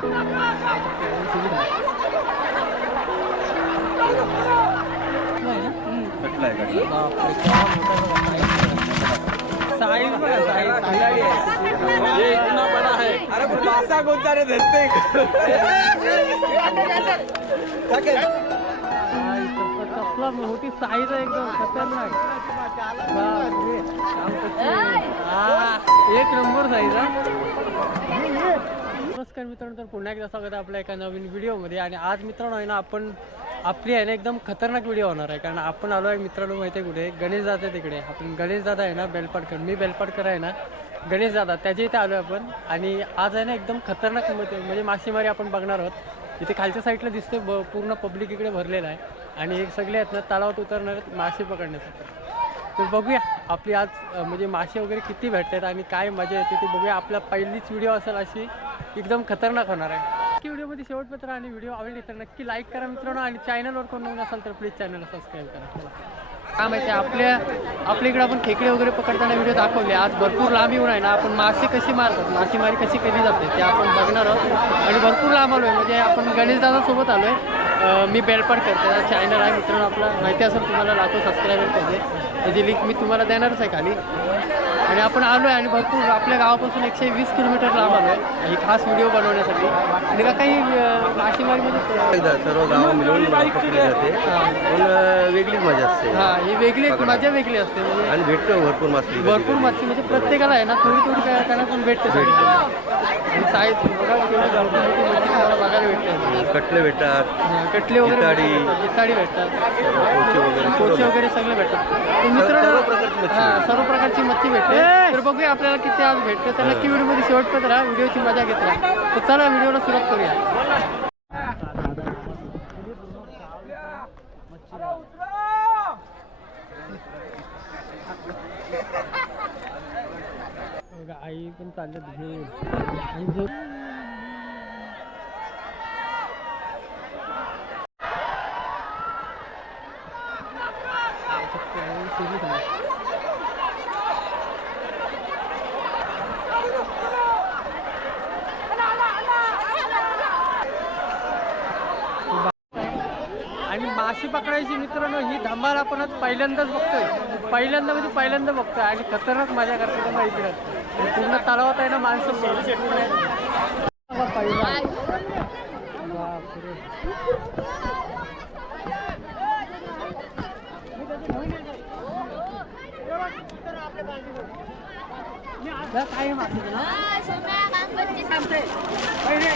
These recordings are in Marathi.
साईज बघा साईज ये इतना बड़ा है अरे मासा कोणता रे धरते मोठी साईज आहे एकदम खतरनाक एक नंबर साईज हा नमस्कार मित्रांनो तर पुन्हा एकदा स्वागत आहे आपल्या एका नवीन व्हिडिओमध्ये. आणि आज मित्रांनो आहे ना आपण आपली आहे ना एकदम खतरनाक व्हिडिओ होणार आहे. कारण आपण आलो आहे मित्रांनो माहिती आहे कुठे? गणेश दादा तिकडे. आपण गणेश दादा आहे ना बेलपाडकर. मी बेलपाडकर आहे ना गणेश दादा. त्याच्या इथे आलो आपण. आणि आज आहे ना एकदम खतरनाक म्हणजे मासेमारी आपण बघणार आहोत. इथे खालच्या साईडला दिसते ब पूर्ण पब्लिक इकडे भरलेलं आहे. आणि हे सगळे आहेत ना तलावात उतरणार आहेत मासे पकडण्यासाठी. तर बघूया आपली आज म्हणजे मासे वगैरे किती भेटतात आणि काय मजा येते ते बघूया. आपला पहिलीच व्हिडिओ असेल अशी. एकदम खतरनाक होणार आहे. व्हिडिओमध्ये शेवटपत्र आणि व्हिडिओ आवडली तर नक्की लाईक करा मित्रांनो आणि चॅनलवर कोण नवीन असाल तर प्लीज चॅनलला सबस्क्राईब करा. काय माहिती आपल्या आपल्या इकडे आपण खेकडे वगैरे पकडताना व्हिडिओ दाखवले. आज भरपूर लांब येऊन आहे ना आपण मासे कशी मारतात मासेमारी कशी केली जाते ते आपण बघणार आहोत. आणि भरपूर लांब आलो आहे म्हणजे आपण गणेशदादासोबत आलो आहे मी बेलपाट करते. त्याचा चॅनल आहे मित्रांनो आपला. माहिती असेल तुम्हाला लाखो सबस्क्रायबर त्याचे त्याची लिंक मी तुम्हाला देणारच आहे खाली. आणि आपण आलो आहे आणि भरपूर आपल्या गावापासून एकशे वीस किलोमीटर लांब आलो आहे ही खास व्हिडिओ बनवण्यासाठी. आणि का काही मासेमारीमध्ये एकदा सर्व गाव मिळून जाते. पण वेगळीच मजा असते. हां ही वेगळी मजा वेगळी असते. म्हणजे आणि भेटतो भरपूर मासली भरपूर मच्छी म्हणजे प्रत्येकाला आहे ना थोडी थोडी काय त्यांना पण भेटते. मच्छी तुम्हाला बघायला भेटते कटले भेटतात. कटले वगैरे जिताडी. भेटतात, जिताडी भेटतात. कोचे वगैरे सगळे भेटतात. तर मित्रांनो सर्व प्रकारची मच्छी हां सर्व प्रकारची मच्छी भेटते. तर बघूया आपल्याला किती आज भेटते. तर नक्की व्हिडिओमध्ये शेवटपर्यंत राहा. व्हिडिओची मजा घेत राहा. तर चला व्हिडिओला सुरुवात करूया. बघा, आई पण चालत घेऊन. आणि जो आणि मासे पकडायची मित्रांनो ही धमाल आपणच पहिल्यांदाच बघतोय. पहिल्यांदा म्हणजे पहिल्यांदा बघतोय. आणि खतरनाक मजा करते माहिती इकडे पूर्ण तलावात आहे ना माणसं काय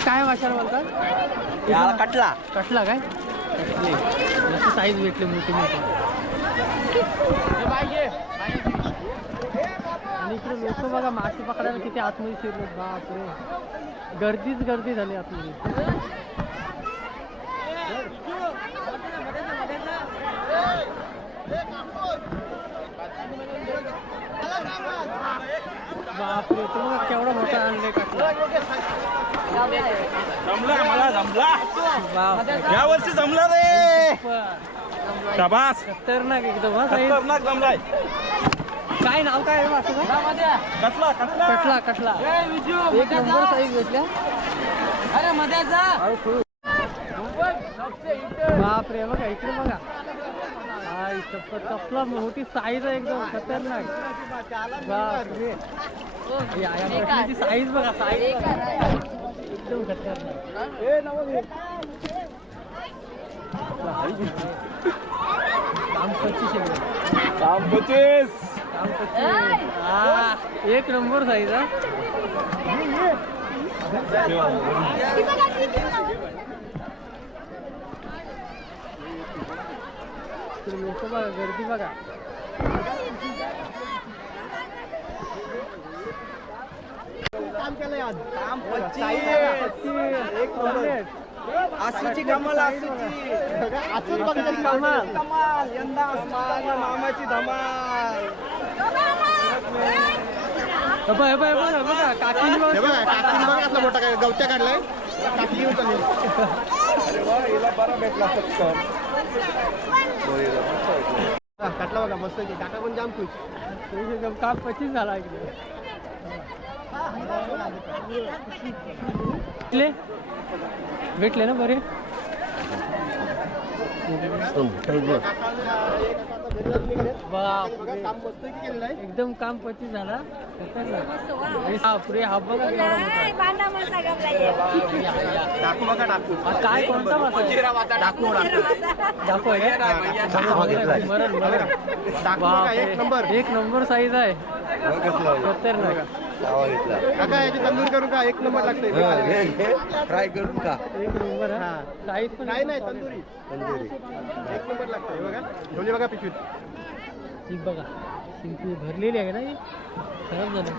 काय माशाला बोलतात याला कटला. कटला काय? साईज भेटली मोठी मोठी आणि इकडे लोक बघा मासे पकडायला किती आतमध्ये शिरले बापरे. गर्दीच गर्दी झाली आतमध्ये. बापरे तो बघा केवढा मोठा आणले जमला मला? जमला? या वर्षी जमला रे. शाबास. खतरनाक एकदम खतरनाक जमलाय. काय नाव काय आहे? कटला कटला. कटला कटला. एक नंबर साईज भेटल्या. अरे मध्याचा बापरे बघा इकडे बघा. हा इथं कसला मोठी साईज आहे एकदम खतरनाक. बापरे साईज बघा साईज एकदम खतरनाक. काम पच्चीस काम पच्चीस. हा एक नंबर साईज हा लोक बघा गर्दी बघा काम एक complete. आसूची कमाल आसूची आसूच बघा तरी कमाल. यंदा मामाची धमाल बघ, बघ, बघ, बघा काकीने बघा. मोठा काय गवत्या काढलाय. अरे वा हिला बरा भेटला काटला बघा मस्त काका पण जाम खुश. काम पच्चीस झाला इकडे. भेटले ना बरे. एकदम काम पच्चीस झाला. हा बघा. टाकू बघा टाकू काय कोणता मासा? टाकू? मरण मरण. एक. नंबर. एक नंबर साईज आहे. खतरनाक काका याची तंदूर करू का एक नंबर लागते फ्राय करून का एक नंबर हा. साईज पण नाही नाही तंदुरी. तंदुरी. एक नंबर लागते हे बघा. ठेवली बघा पिशवीत. ही बघा शिंपी भरलेली आहे ना ही खराब झालं.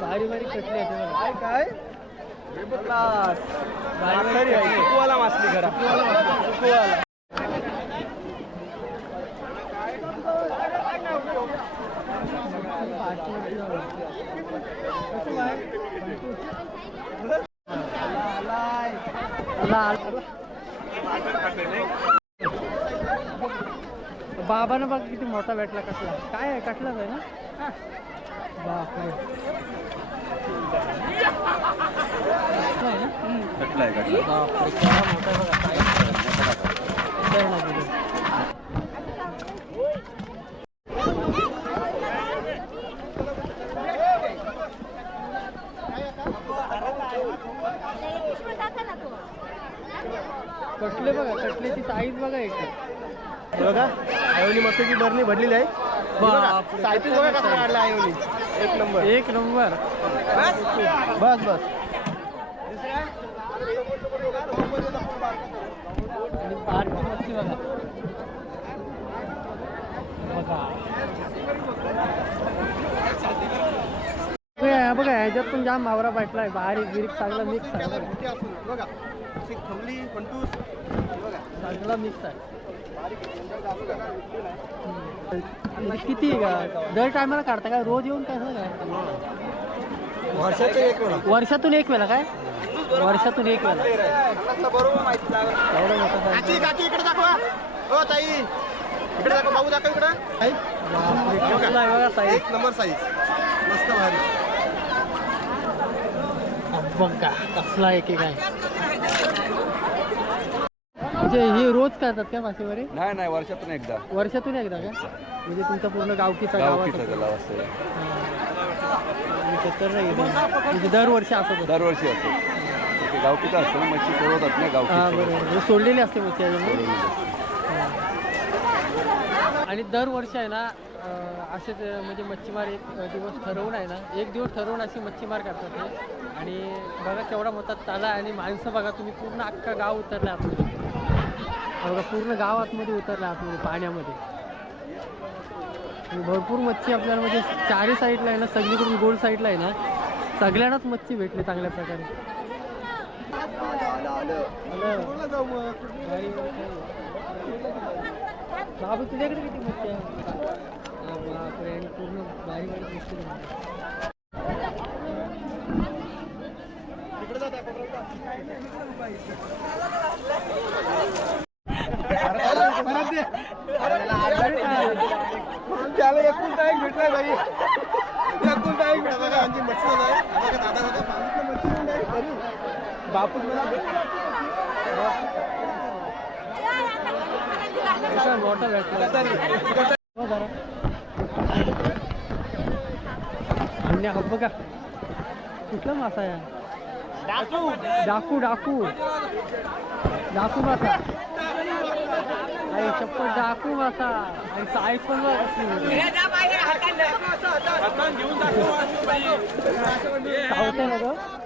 बारी बारी कटली आहे. काय काय? मासली घरा लाल बाबानं बघ किती मोठा भेटला कटला काय आहे? कटलाच आहे ना? कटला आहे ना मोठा आहे बघा काय खतरनाक आहे. कटले बघा कटल्याची साईज बघा एक हे बघा आयोनी मसाची बरणी भरलेली आहे. बापरे. बघा कसा काढला आयोनी. एक नंबर. एक नंबर. बस बस आणि बारकी मच्छी बघा. बघा. बघा बघा ह्याच्यात पण जाम मावरा भेटलाय बारीक बिरीक चांगला मिक्स आहे. बघा. खमली पंटूस. हे बघा. चांगला मिक्स आहे. किती आहे का? दर टायमाला काढता काय रोज येऊन काय काय? वर्षाचं एक वेळा. वर्षातून एक वेळा काय? वर्षातून एक वेळा. इकडे दाखवा. हो ताई. इकडे दाखवा. भाऊ दाखव इकडे. एक नंबर साईज मस्त भारी. बघा कसला एक एक आहे. म्हणजे हे रोज करतात का मासेमारी? नाही नाही वर्षातून एकदा. वर्षातून एकदा का? म्हणजे तुमचा पूर्ण गावकीचा गावाचा गावकीचा तलाव असतो. नाही म्हणजे दरवर्षी असत. दरवर्षी असतो. ते गावकीचा असतो ना मच्छी पळवतात ना हा गावकी बरोबर. म्हणजे सोडलेली असते मच्छी अजून. आणि दरवर्षी आहे ना अं, असेच अं, म्हणजे मच्छीमार एक अं, दिवस ठरवून आहे ना एक दिवस ठरवून अशी मच्छीमार करतात ते आणि बघा केवढा मोठा ताला आहे आणि माणसं बघा तुम्ही पूर्ण अख्खा गाव उतरलं आतमध्ये बघा पूर्ण गाव आतमध्ये उतरलं आतमध्ये पाण्यामध्ये. आणि भरपूर मच्छी आपल्याला म्हणजे चारही साईडला आहे ना सगळीकडून गोल साईडला आहे ना सगळ्यांनाच मच्छी भेटली चांगल्या प्रकारे. बाबू तुझ्याकडे किती मच्छी आहे? पूर्ण भारी बारीक मच्छी आहे. इकडे जा त्या कोपऱ्यात जा. त्याला एकुलता एक भेटलाय बाई एकुलता एक भेटला बघा आमची मच्छी आहे हा बघा दादा बघा सांगितलं जरा. अन्य हा बघा. कुठला मासा आहे? डाकू. डाकू डाकू. मासा. आई चप्पल डाकू मासा. आणि. चावतंय ना गं?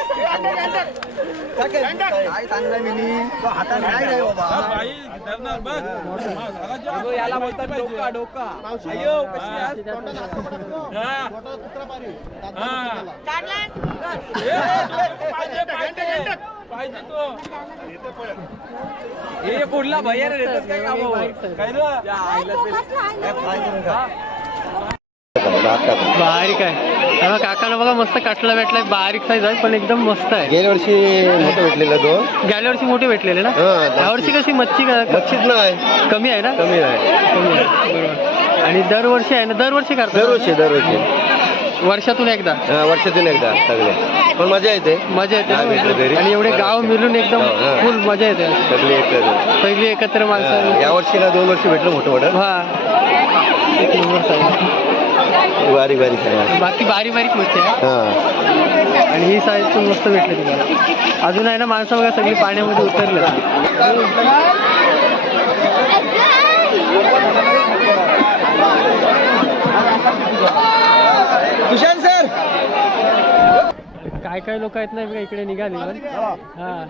काय चांगला तो हातात नाही रे बाबा याला बोलतात डोका डोका अयो कशी आहे? तोंडाला हात पकडत तो. हे पुढला भैया रे देतात काय काम. काय रे? या आईला ते- दात काका बारीक आहे. तेव्हा काकानं बघा मस्त काटला भेटलाय. बारीक साईज आहे पण एकदम मस्त आहे. गेल्या वर्षी मोठं भेटलेलं दोन. गेल्या वर्षी मोठे भेटलेले ना? हा, या वर्षी कशी मच्छी का- मच्छीच नाही. कमी आहे ना? कमी आहे कमी आहे बरोबर. आणि दरवर्षी आहे ना? दरवर्षी करतात दरवर्षी दरवर्षी. वर्षातून एकदा? वर्षातून एकदा सगळे. पण मजा येते. मजा येते? आणि एवढे गाव मिळून एकदम. फुल मजा येते. सगळे एकत्र. पहिली एकत्र माणसं. या वर्षी ना दोन वर्षी भेटलं मोठं मोठं. हा. बारीक बारीक आहे बाकी बारीक बारीक मच्छी आहे हा. आणि ही साईज पण मस्त भेटली तुम्हाला. अजून आहे ना माणसं बघा सगळी पाण्यामध्ये उतरले तुषार सर! काय काय लोक आहेत ना बघा इकडे निघाले. हा.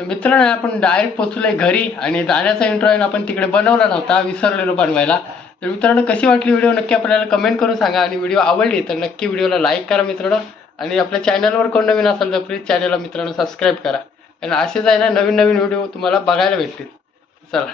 तर मित्रांनो आपण डायरेक्ट पोचलोय घरी आणि जाण्याचा इंट्रो आपण तिकडे बनवला नव्हता विसरलेलो बनवायला. तर मित्रांनो कशी वाटली व्हिडिओ नक्की आपल्याला कमेंट करून सांगा आणि व्हिडिओ आवडली तर नक्की व्हिडिओला लाईक करा मित्रांनो आणि आपल्या चॅनलवर कोण नवीन असेल तर प्लीज चॅनलला मित्रांनो सबस्क्राईब करा. आणि असेच आहे ना नवीन नवीन व्हिडिओ तुम्हाला बघायला भेटतील. चला.